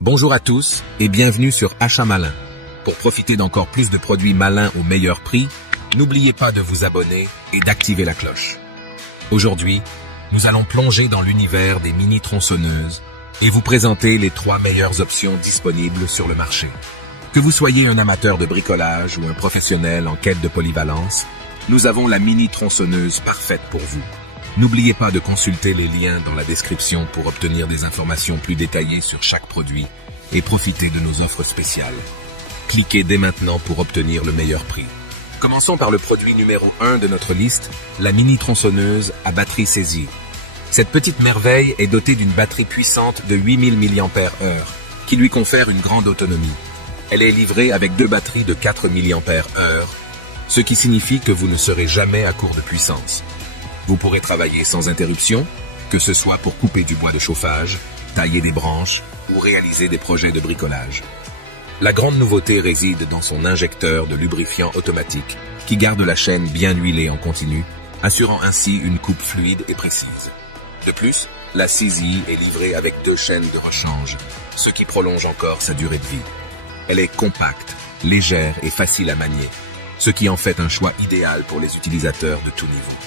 Bonjour à tous et bienvenue sur Achat Malin. Pour profiter d'encore plus de produits malins au meilleur prix, n'oubliez pas de vous abonner et d'activer la cloche. Aujourd'hui, nous allons plonger dans l'univers des mini-tronçonneuses et vous présenter les 3 meilleures options disponibles sur le marché. Que vous soyez un amateur de bricolage ou un professionnel en quête de polyvalence, nous avons la mini-tronçonneuse parfaite pour vous. N'oubliez pas de consulter les liens dans la description pour obtenir des informations plus détaillées sur chaque produit et profiter de nos offres spéciales. Cliquez dès maintenant pour obtenir le meilleur prix. Commençons par le produit numéro 1 de notre liste, la mini-tronçonneuse à batterie saisie. Cette petite merveille est dotée d'une batterie puissante de 8000 mAh qui lui confère une grande autonomie. Elle est livrée avec 2 batteries de 4 mAh, ce qui signifie que vous ne serez jamais à court de puissance. Vous pourrez travailler sans interruption, que ce soit pour couper du bois de chauffage, tailler des branches ou réaliser des projets de bricolage. La grande nouveauté réside dans son injecteur de lubrifiant automatique qui garde la chaîne bien huilée en continu, assurant ainsi une coupe fluide et précise. De plus, la saisie est livrée avec 2 chaînes de rechange, ce qui prolonge encore sa durée de vie. Elle est compacte, légère et facile à manier, ce qui en fait un choix idéal pour les utilisateurs de tout niveau.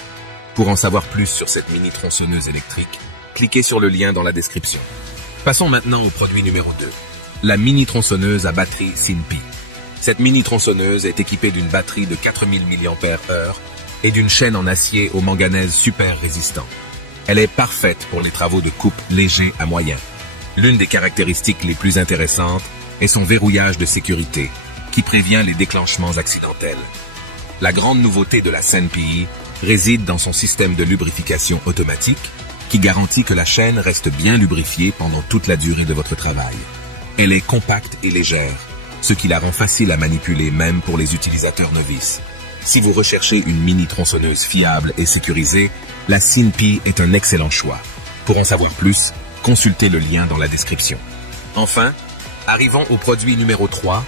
Pour en savoir plus sur cette mini-tronçonneuse électrique, cliquez sur le lien dans la description. Passons maintenant au produit numéro 2, la mini-tronçonneuse à batterie SINPI. Cette mini-tronçonneuse est équipée d'une batterie de 4000 mAh et d'une chaîne en acier au manganèse super résistant. Elle est parfaite pour les travaux de coupe légers à moyen. L'une des caractéristiques les plus intéressantes est son verrouillage de sécurité, qui prévient les déclenchements accidentels. La grande nouveauté de la SINPI réside dans son système de lubrification automatique qui garantit que la chaîne reste bien lubrifiée pendant toute la durée de votre travail. Elle est compacte et légère, ce qui la rend facile à manipuler même pour les utilisateurs novices. Si vous recherchez une mini-tronçonneuse fiable et sécurisée, la SINPI est un excellent choix. Pour en savoir plus, consultez le lien dans la description. Enfin, arrivons au produit numéro 3,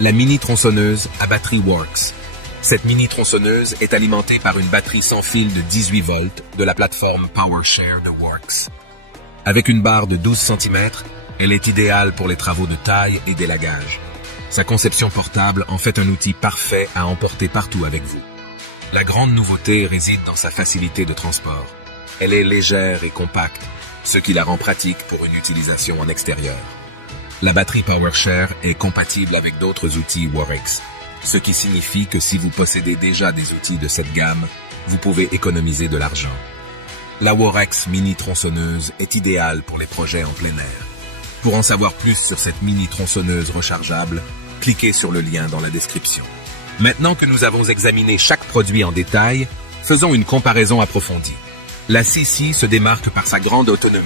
la mini-tronçonneuse à batterie Worx. Cette mini-tronçonneuse est alimentée par une batterie sans fil de 18 volts de la plateforme PowerShare de Worx. Avec une barre de 12 cm, elle est idéale pour les travaux de taille et d'élagage. Sa conception portable en fait un outil parfait à emporter partout avec vous. La grande nouveauté réside dans sa facilité de transport. Elle est légère et compacte, ce qui la rend pratique pour une utilisation en extérieur. La batterie PowerShare est compatible avec d'autres outils Worx, ce qui signifie que si vous possédez déjà des outils de cette gamme, vous pouvez économiser de l'argent. La Worx mini-tronçonneuse est idéale pour les projets en plein air. Pour en savoir plus sur cette mini-tronçonneuse rechargeable, cliquez sur le lien dans la description. Maintenant que nous avons examiné chaque produit en détail, faisons une comparaison approfondie. La CC se démarque par sa grande autonomie,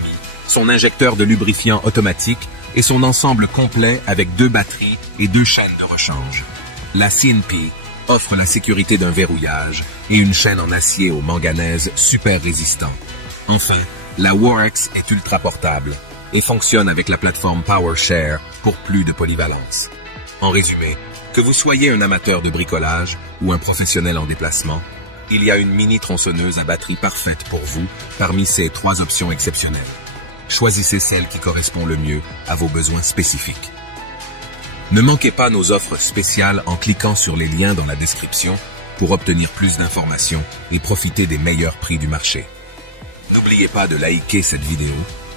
son injecteur de lubrifiant automatique et son ensemble complet avec 2 batteries et 2 chaînes de rechange. La SINPI offre la sécurité d'un verrouillage et une chaîne en acier au manganèse super résistant. Enfin, la Worx est ultra portable et fonctionne avec la plateforme PowerShare pour plus de polyvalence. En résumé, que vous soyez un amateur de bricolage ou un professionnel en déplacement, il y a une mini-tronçonneuse à batterie parfaite pour vous parmi ces 3 options exceptionnelles. Choisissez celle qui correspond le mieux à vos besoins spécifiques. Ne manquez pas nos offres spéciales en cliquant sur les liens dans la description pour obtenir plus d'informations et profiter des meilleurs prix du marché. N'oubliez pas de liker cette vidéo,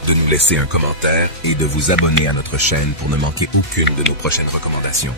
de nous laisser un commentaire et de vous abonner à notre chaîne pour ne manquer aucune de nos prochaines recommandations.